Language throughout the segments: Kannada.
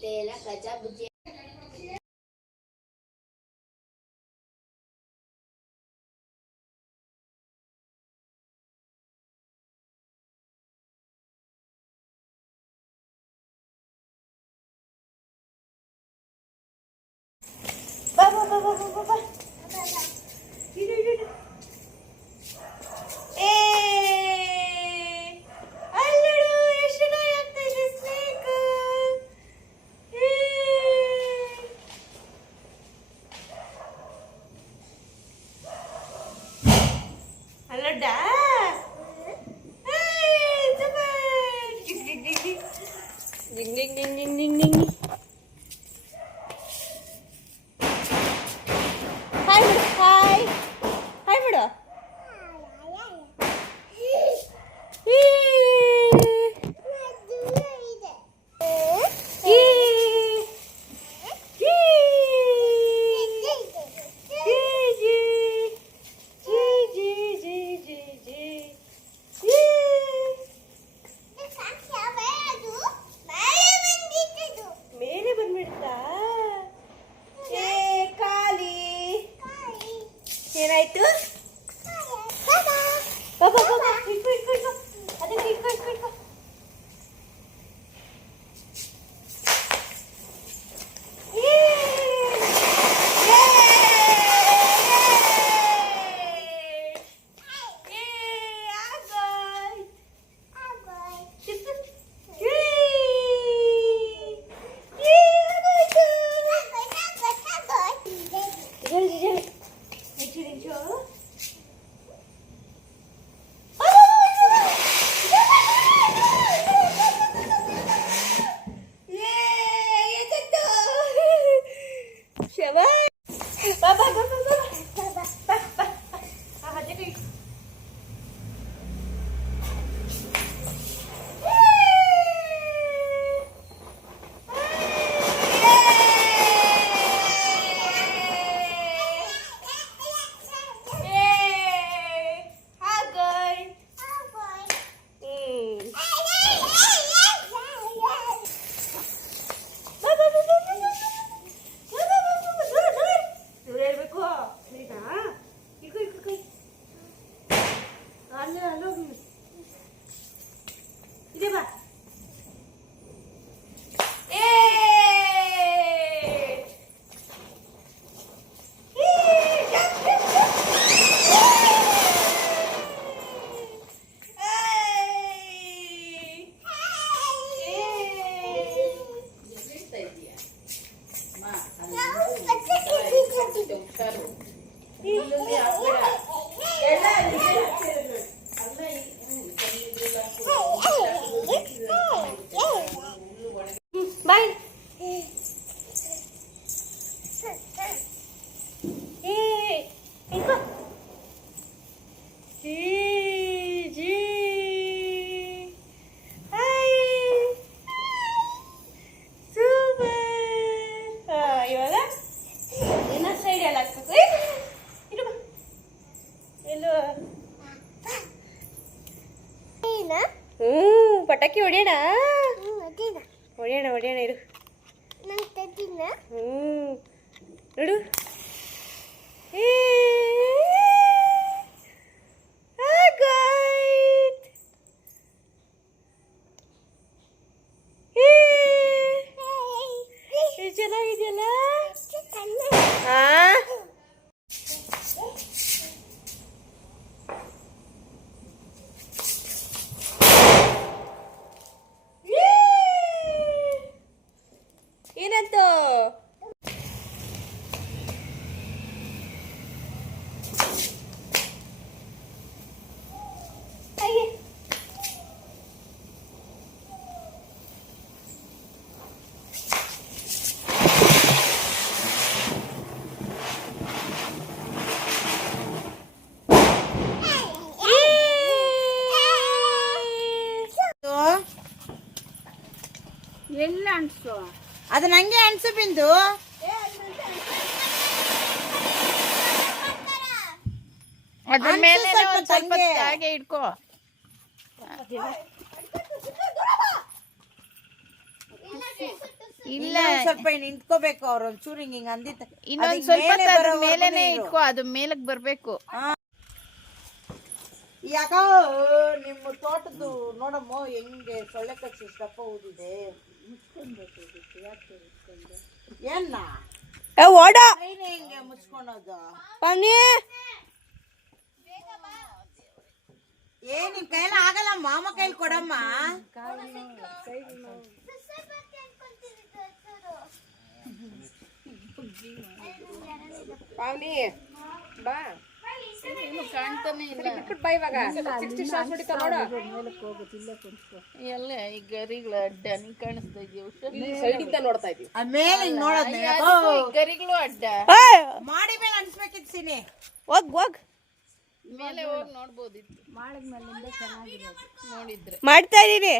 ತೇಲ ಕಚ್ಚಾ ಬುಜ್ಜಿ ಬಾ ಬಾ ಬಾ ಬಾ ಬಾ ಬಾ ಇರು ಇರು ಇರು ಏ ಅಲ್ಲಡು ಎಷ್ಟು ಚೆನ್ನಾಗಿ ಆಗ್ತಾ ಇದೆ ಸ್ನೇಕ್ ಅಲ್ಲಡ್ಡ ಡಿಂಗ್ ಡಿಂಗ್ ಡಿಂಗ್ ಡಿಂಗ್ ಡಿಂಗ್ ಡಿಂಗ್ ಹಾಯ್ ಬಿಡು ಹಾಯ್ ಹಾಯ್ ಬಿಡು ಮೇಲೆ ಬಂದ್ಬಿಡ್ತಾ ಏ ಖಾಲಿ ಏನಾಯ್ತು ಬಾಬಾ ಬಾಬಾ ಇಟ್ಕೋ ಇಟ್ಕೋ ಇಟ್ಕೋ ಅದಕ್ಕೆ ಇಟ್ಕೋ ಇಟ್ಕೋ ಇಟ್ಕೋ ಬಾಯ್ ಇವಾಗ ಇನ್ನೊಂದು ಸೈಡ್ ಎಲ್ಲ ಹಾಕ್ಬೇಕು ಇರು ಎಲ್ಲೋ ಪಟಾಕಿ ಹೊಡೆಯೋಣ ಹೊಡೆಯೋಣ ಹೊಡೆಯೋಣ ಇರು ನೋಡು ಚೆನ್ನಾಗಿದೆಯಲ್ಲ ಏನಂತ ಎಲ್ಲ ಅನ್ಸು ಅದು ನಂಗೆ ಅನ್ಸು ಬಿಂದು ಅದ್ರ ಮೇಲೆ ಸ್ವಲ್ಪ ಹಾಗೆ ಇಟ್ಕೋ ಇಲ್ಲ ಸ್ವಲ್ಪ ನಿಂತ್ಕೋಬೇಕು ಅವ್ರು ಒಂಚೂರು ಹಿಂಗ ಅಂದಿತ್ತ ಇನ್ನೊಂದ್ ಸ್ವಲ್ಪ ಅದ್ರ ಮೇಲೆನೆ ಇಟ್ಕೋ, ಅದು ಮೇಲಕ್ ಬರ್ಬೇಕು. ಯಾಕ ನಿಮ್ಮ ತೋಟದ್ದು ನೋಡಮ್ಮ ಹೆಂಗೆ ಸೊಳ್ಳೆ ಕಚ್ಚಿ ದಪ್ಪ ಊದಿದೆ. ಏನ್ನ ಓಡ ಹೆಂಗೆ ಮುಚ್ಕೊಳೋದು? ನಿನ್ ಕೈಲ ಆಗಲ್ಲ, ಮಾಮ ಕೈಲಿ ಕೊಡಮ್ಮ. ಪಾವನಿ ಬಾ, ಕಾಣ್ತಾನೆ ಇಲ್ಲ ಬಾ ಇವಾಗ 60 ಶಾರ್ಟ್ಸ್ ಹೊಡಿತಾ ನೋಡು. ಎಲ್ಲ ಈ ಗರಿಗಳ ಅಡ್ಡ ನೀ ಕಾಣಿಸ್ತಾ ಇದೀವಿ, ಸೈಡ್ ಇಂದ ನೋಡ್ತಾ ಇದೀವಿ. ಆಮೇಲೆ ಹಿಂಗ್ ನೋಡೋದ್ ಗರಿಗಳು ಅಡ್ಡ ಮಾಡಿ ಮೇಲೆ ಅನ್ಸ್ಬೇಕಿತ್ತು ಸಿನಿ. ಹೋಗ್ ಮೇಲೆ ಹೋಗಿ ನೋಡ್ಬೋದಿತ್ತು, ನೋಡಿದ್ರೆ. ಮಾಡ್ತಾ ಇದೀನಿ.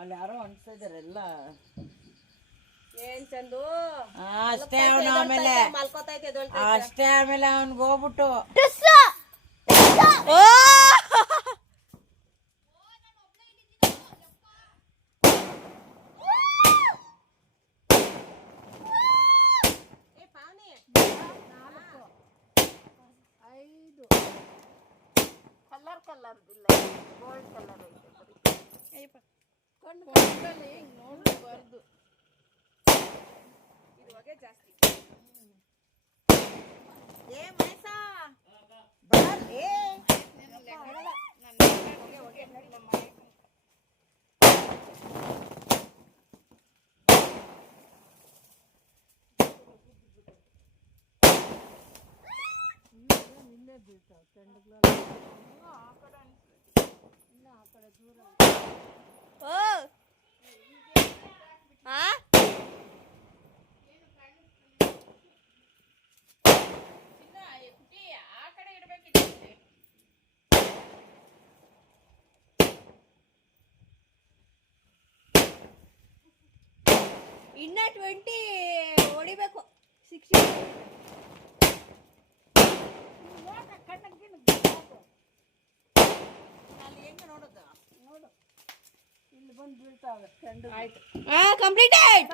ಅಲ್ಲಿ ಯಾರೋ ಅನ್ಸಿದಾರೆಲ್ಲ. ಏನ್ ಚಂದು ಅಷ್ಟೇ ಅವನು ಆಮೇಲೆ ಅಷ್ಟೇ ಆಮೇಲೆ ಅವನ್ಗೆ ಹೋಗ್ಬಿಟ್ಟು ಕಲರ್ ಕಲರ್ದಿಲ್ಲ, ಗೋಲ್ಡ್ ಕಲರ್ ಐತೆ. ನೋಡಬಾರ್ದು, ಜಾಸ್ತಿ. ಇನ್ನ 20 ಹೊಡಿಬೇಕು. 60 ಕಂಪ್ಲೀಟೆಡ್.